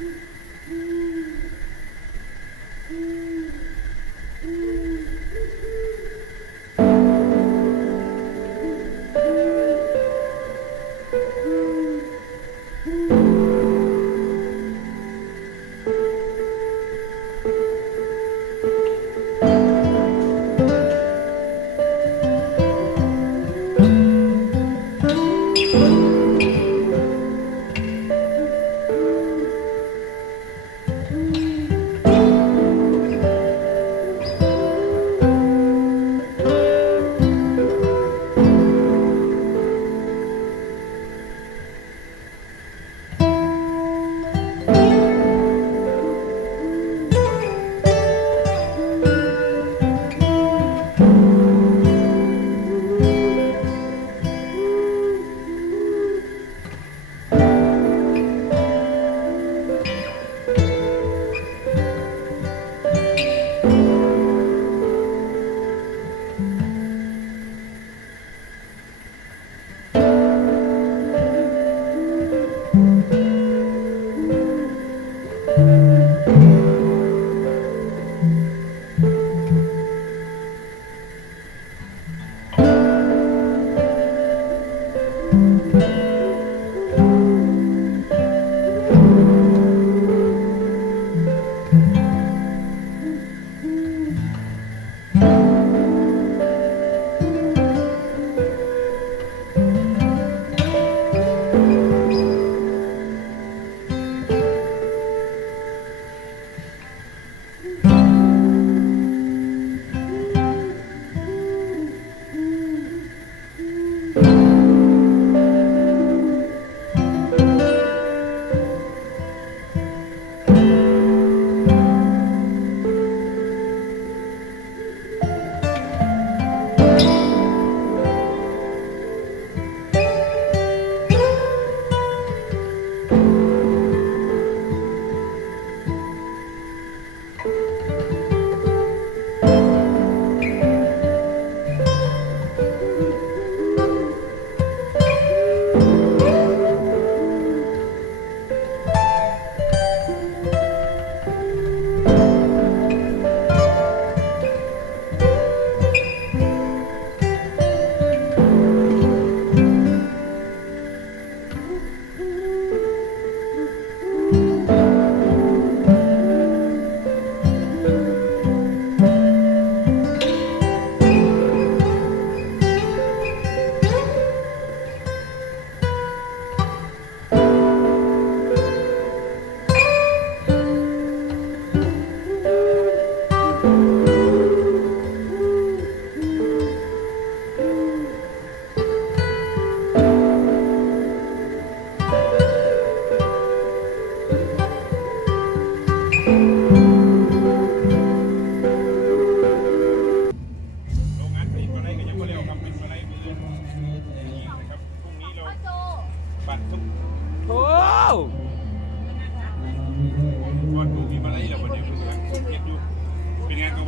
Mm-hmm.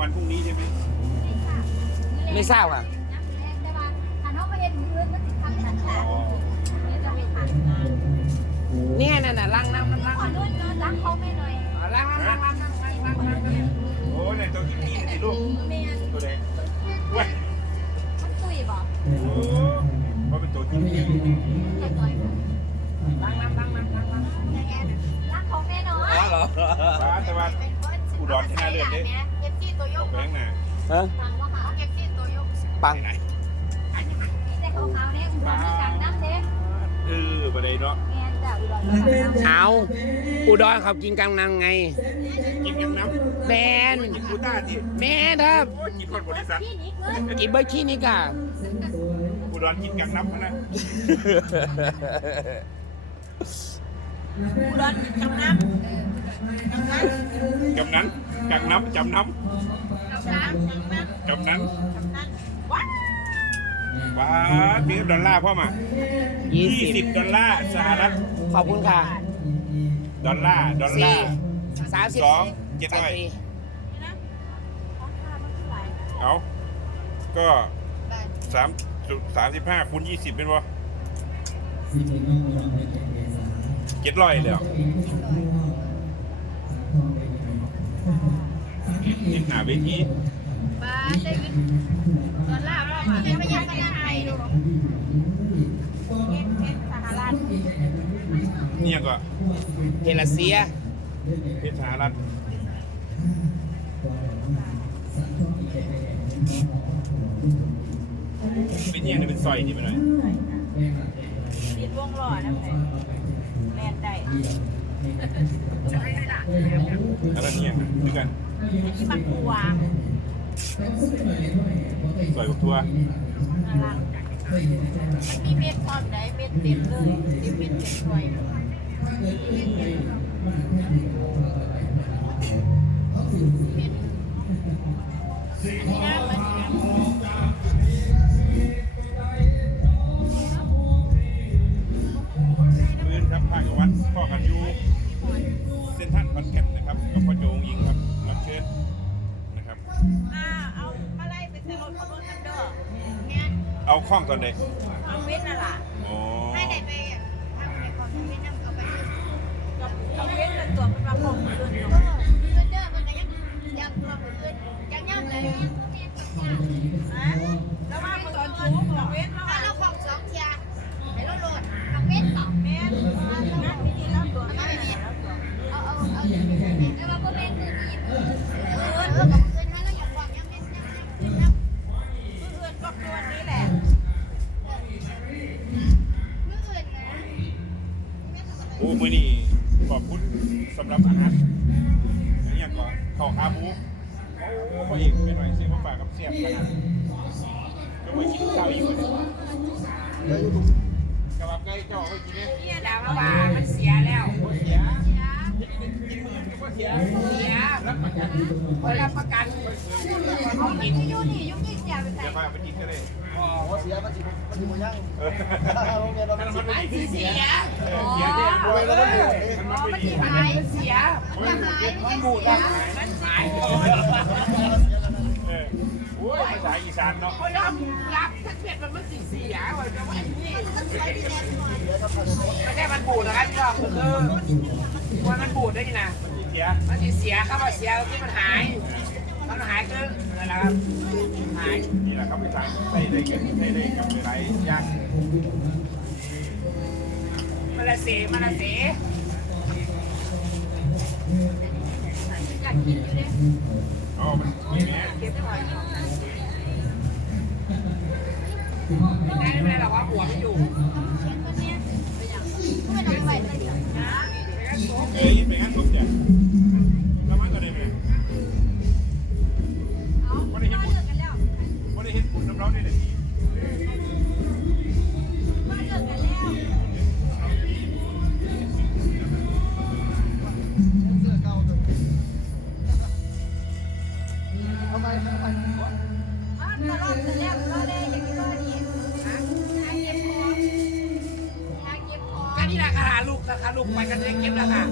วันพรุ่งนี้ใช่ไหมไม่ทราบอะ เนี่ยน่ะน่ะล้างน้ำน้ำล้างขอนุ่นล้างเขาไม่หน่อยล้างล้างล้างล้างล้างล้างล้างโอ้เนี่ยตัวกินกินสิลูกตัวแดงเว้ยมันตุยบ่โอ้ว่าเป็นตัวกินกินล้างล้างล้างล้างล้างล้างล้างไม่หน่อยล้างเหรอ อุดรชนะเลิศเด้เก็บซี่ตัวยกแบงค์น่ะฮะฟังว่าเขาเก็บซี่ตัวยกปังไหนนี่แต่ขาวๆเนี่ยอุดรมีกลางน้ำเด้เออบันไดเนาะแม่จ้ะอุดรมีกลางน้ำเอาอุดรเขากินกำนังไง กินกันน้แมนำกินกูต้าดิแมนครับโอ้ยกินคนบริษัทที่นี้เงินกินเบอร์ขี้นี่กะอุดรกินกันน้ำนะ อุดรกำน้ำกำน้ำกำนั้นกักน้ำจำน้กำน้ำกำน้ำำกำนั้นกำน้ำวัดว้ามีดอลลาร์พ่อมายี่ยี่สิสิบบดอลลาร์สหรัฐขอบคุณค่ะดอลลาร์ดอลสี่ลาร์ สามสิบสองเจ็ดร้อย นี่นะราคามันเท่าไหร่เอาก็สามสามสิบห้าคูณยี่สิบเป็นวะ เจ็ดร้อยเลยเหรอเห็นหน้าเวทีบ้านได้ยินตอนล่าว่ามาเป็นพยานกันไทยดูเอ็นเอ็นสหรัฐเนี่ยก็เฮลาเซียเพชรสหรัฐเป็นเนี่ยงเนี่ยเป็นซอยนี่ไปหน่อยดินวงหล่อนะแม่ แลนได้แล้วเนี่ยด้วยกันที่บักบัวซอยกับทัวน่ารักมันมีเม็ดพร้อมได้เม็ดเต็มเลยที่เม็ดเต็มถ้วยเม็ดอันนี้นะอันนี้นะ อกันอยูเส้นท่านคอนแก่นนะครับกับพ่อโจงยิงครับรับเชิญนะครับ อ่าเอามาไล่ไปใส่รถขบวนกันเด้อเนี่ยเอาข้องตอนเด็ก เอาเว้นน่ะล่ะ รับอาหารอันนี้ก่อนข้าวขาหมูโอ้พ่อเอกไปหน่อยสิมาฝากกับเสียบขนาดก็ไปกินข้าวอีกคนกระบับไก่เจ้าเอาไปกินเนี่ยเนี่ยดาวว่ามันเสียแล้วโอ้เสียกินมือก็ว่าเสียเสียรับประกันคอยรับประกันเขาไม่ได้ยุ่นี่ยุ่นี่เสียไปใส่เดี๋ยวมาไปกินก็ได้ หัวเสียมันสิมันสิบ่ยังโรงเรียนเรามันสิไม่สิเสียอ๋อโรงเรียนเรามันสิมันสิหายเสียมันหายมันบูดอะมันหายโอ้ยภาษาอีสานเนาะคนรับรับถ้าเกิดมันม่สิเสียว่าจะว่านี้ไม่ใช่มันบูดนะครับพี่น้องคือว่ามันบูดได้นี่นะเสียมันสิเสียเข้ามาเสียที่มันหาย มันหายคือนั่นะครับหายนี่แหละครับภาษาใส่ได้เกับใส่ได้กับหลายอย่างมันละสีมันละสีอยากกินอยู่เลยอ๋อมันมีแม่เก็บไว้ไม่ได้ไม่ได้หรอกว่าหัวไม่อยู่เคยไปอย่างไม่ต้องไปใส่ถุงนเอ้ยเป็นงั้นทุกอย่ น้ำร้อนได้เลยทีมาเลิกกันแล้วเสื้อเก่าตัวทำไมทำไมอะตลอดกันแล้วก็ได้อย่างที่ว่านี่นะอยากเก็บของอยากเก็บของก็นี่แหละคาถาลูกนะคะลูกไปกันเลยเก็บแล้วค่ะ